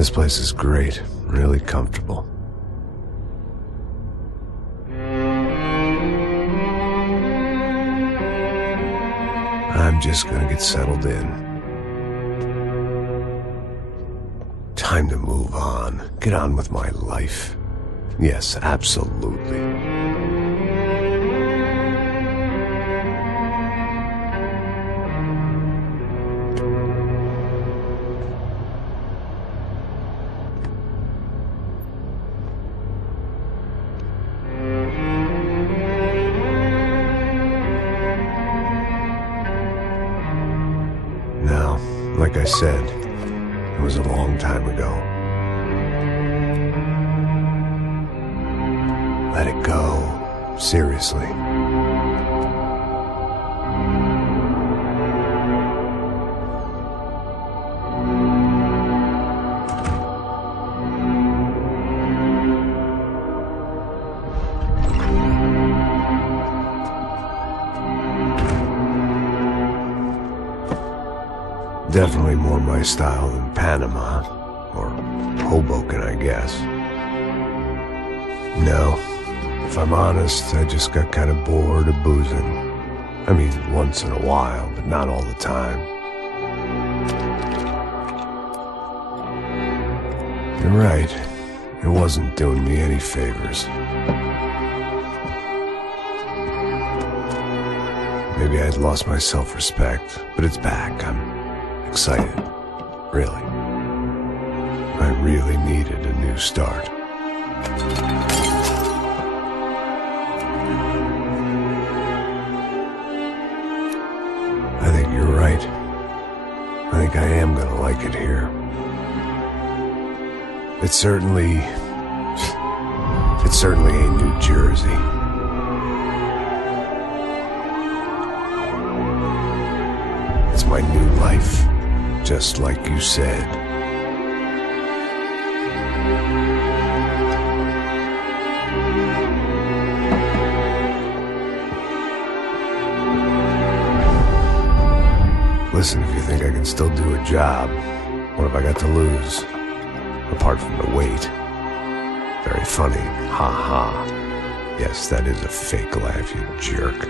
This place is great, really comfortable. I'm just gonna get settled in. Time to move on, get on with my life. Yes, absolutely. Now, like I said, it was a long time ago. Let it go. Seriously. Definitely more my style than Panama, or Hoboken, I guess. No, if I'm honest, I just got kind of bored of boozing. I mean, once in a while, but not all the time. You're right, it wasn't doing me any favors. Maybe I'd lost my self-respect, but it's back. I'm excited, really. I really needed a new start. I think you're right. I think I am gonna like it here. It certainly ain't New Jersey. It's my new life. Just like you said. Listen, if you think I can still do a job, what have I got to lose? Apart from the weight. Very funny. Ha ha. Yes, that is a fake laugh, you jerk.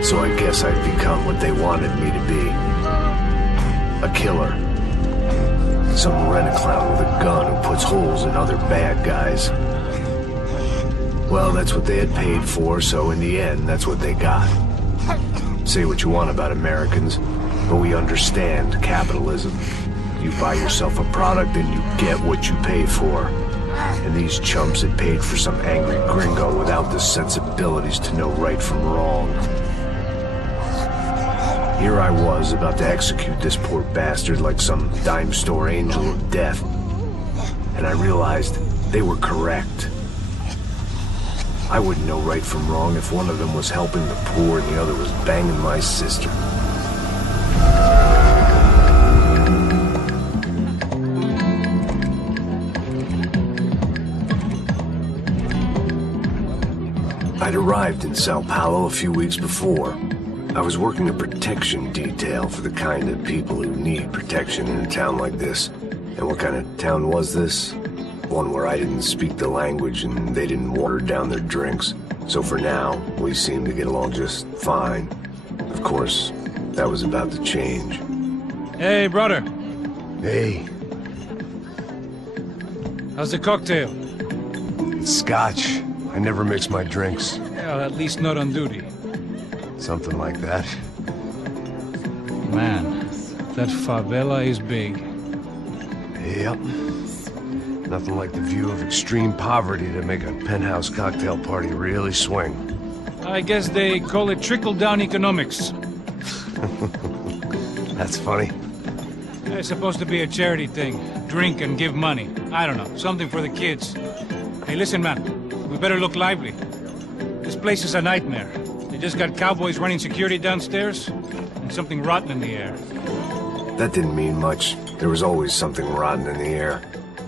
So I guess I've become what they wanted me to be. A killer. Some rent-a-clown with a gun who puts holes in other bad guys. Well, that's what they had paid for, so in the end, that's what they got. Say what you want about Americans, but we understand capitalism. You buy yourself a product and you get what you pay for. And these chumps had paid for some angry gringo without the sensibilities to know right from wrong. Here I was, about to execute this poor bastard like some dime store angel of death. And I realized they were correct. I wouldn't know right from wrong if one of them was helping the poor and the other was banging my sister. I'd arrived in Sao Paulo a few weeks before. I was working a protection detail for the kind of people who need protection in a town like this. And what kind of town was this? One where I didn't speak the language and they didn't water down their drinks. So for now, we seemed to get along just fine. Of course, that was about to change. Hey, brother. Hey. How's the cocktail? It's scotch. I never mix my drinks. Well, at least not on duty. Something like that. Man, that favela is big. Yep. Nothing like the view of extreme poverty to make a penthouse cocktail party really swing. I guess they call it trickle-down economics. That's funny. It's supposed to be a charity thing. Drink and give money. I don't know, something for the kids. Hey, listen, man. We better look lively. This place is a nightmare. They just got cowboys running security downstairs, and something rotten in the air. That didn't mean much. There was always something rotten in the air.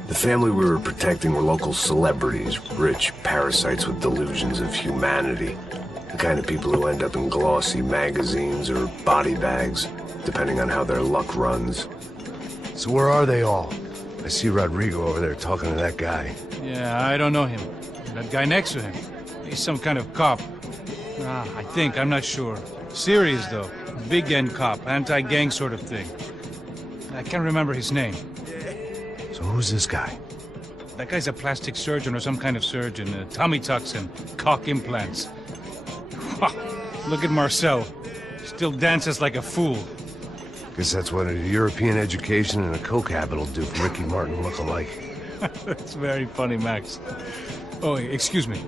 The family we were protecting were local celebrities, rich parasites with delusions of humanity. The kind of people who end up in glossy magazines or body bags, depending on how their luck runs. So where are they all? I see Rodrigo over there talking to that guy. Yeah, I don't know him. That guy next to him. He's some kind of cop. I think, I'm not sure. Serious, though. Big end cop, anti-gang sort of thing. I can't remember his name. So who's this guy? That guy's a plastic surgeon or some kind of surgeon. Tummy tucks and cock implants. Look at Marcel. Still dances like a fool. Guess that's what a European education and a coke habit will do for Ricky Martin look-alike. That's very funny, Max. Oh, excuse me.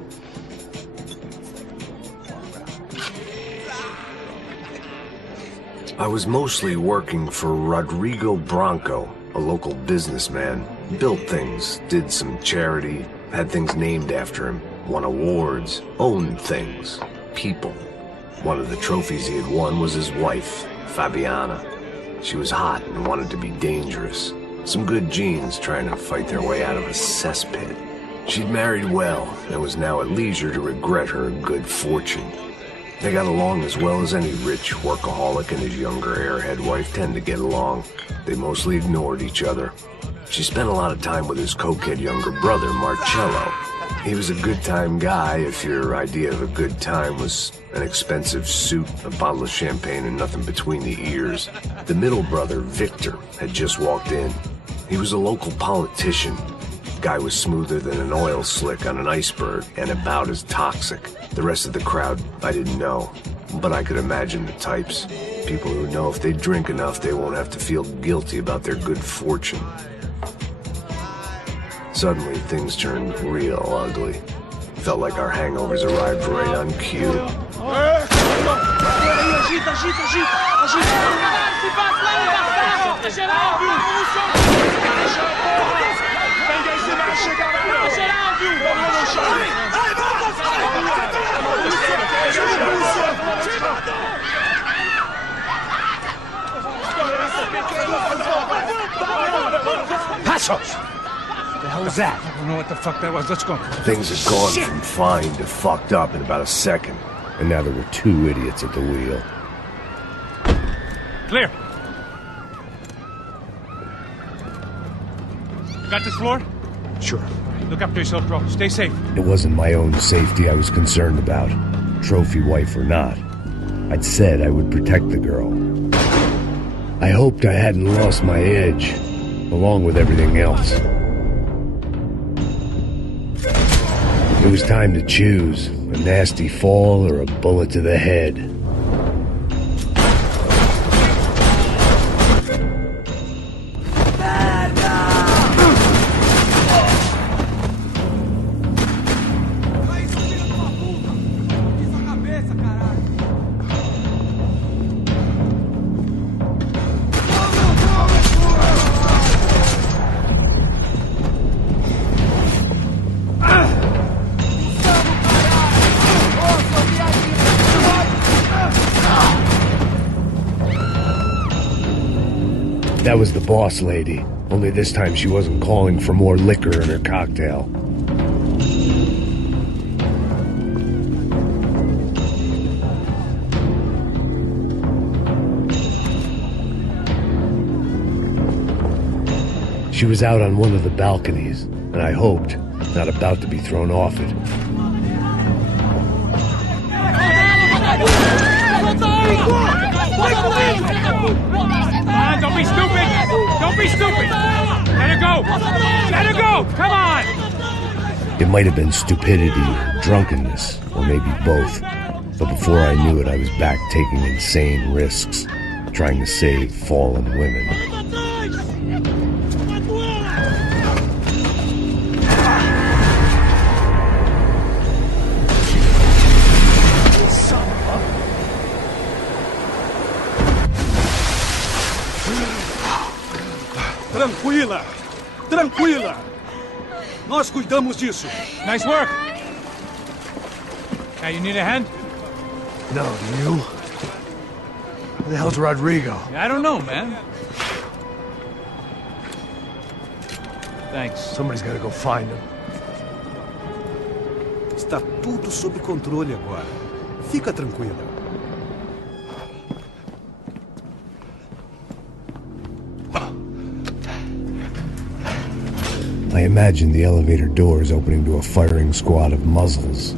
I was mostly working for Rodrigo Branco, a local businessman. Built things, did some charity, had things named after him, won awards, owned things, people. One of the trophies he had won was his wife, Fabiana. She was hot and wanted to be dangerous. Some good genes trying to fight their way out of a cesspit. She'd married well and was now at leisure to regret her good fortune. They got along as well as any rich workaholic and his younger airhead wife tend to get along. They mostly ignored each other. She spent a lot of time with his cokehead younger brother, Marcello. He was a good-time guy if your idea of a good time was an expensive suit, a bottle of champagne, and nothing between the ears. The middle brother, Victor, had just walked in. He was a local politician. Guy was smoother than an oil slick on an iceberg and about as toxic. The rest of the crowd, I didn't know, but I could imagine the types. People who know if they drink enough, they won't have to feel guilty about their good fortune. Suddenly, things turned real ugly. Felt like our hangovers arrived right on cue. Passos! What the hell was that? I don't know what the fuck that was. Let's go. Things had gone from fine to fucked up in about a second. And now there were two idiots at the wheel. Clear. Got this floor? Sure. Look after yourself, bro. Stay safe. It wasn't my own safety I was concerned about. Trophy wife or not. I'd said I would protect the girl. I hoped I hadn't lost my edge, along with everything else. It was time to choose, a nasty fall or a bullet to the head. That was the boss lady. Only this time she wasn't calling for more liquor in her cocktail. She was out on one of the balconies, and I hoped, not about to be thrown off it. Don't be stupid! Don't be stupid! Let her go! Let her go! Come on! It might have been stupidity or drunkenness, or maybe both. But before I knew it, I was back taking insane risks, trying to save fallen women. Tranquila! Tranquila! Nós cuidamos disso. Nice work! Now you need a hand? No, you? Where the hell's Rodrigo? I don't know, man. Thanks. Somebody's gotta go find him. Está tudo sob controle agora. Fica tranquila. I imagined the elevator doors opening to a firing squad of muzzles.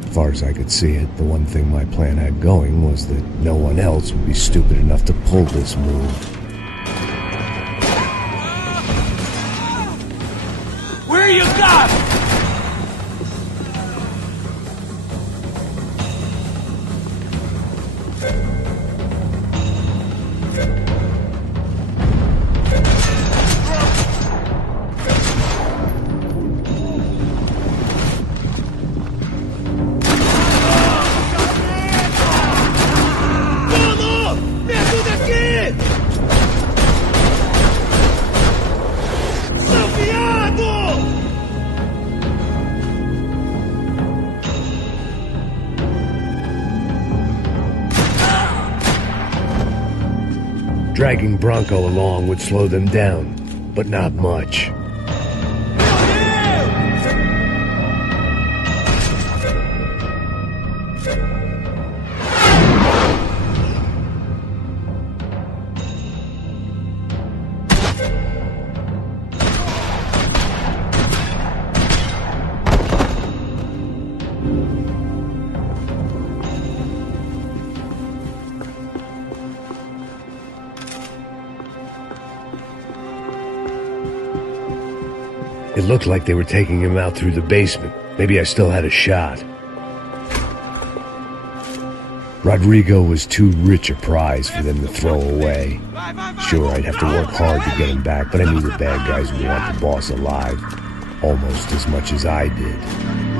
As far as I could see it, the one thing my plan had going was that no one else would be stupid enough to pull this move. Where you got? Dragging Bronco along would slow them down, but not much. It looked like they were taking him out through the basement. Maybe I still had a shot. Rodrigo was too rich a prize for them to throw away. Sure, I'd have to work hard to get him back, but I knew the bad guys would want the boss alive almost as much as I did.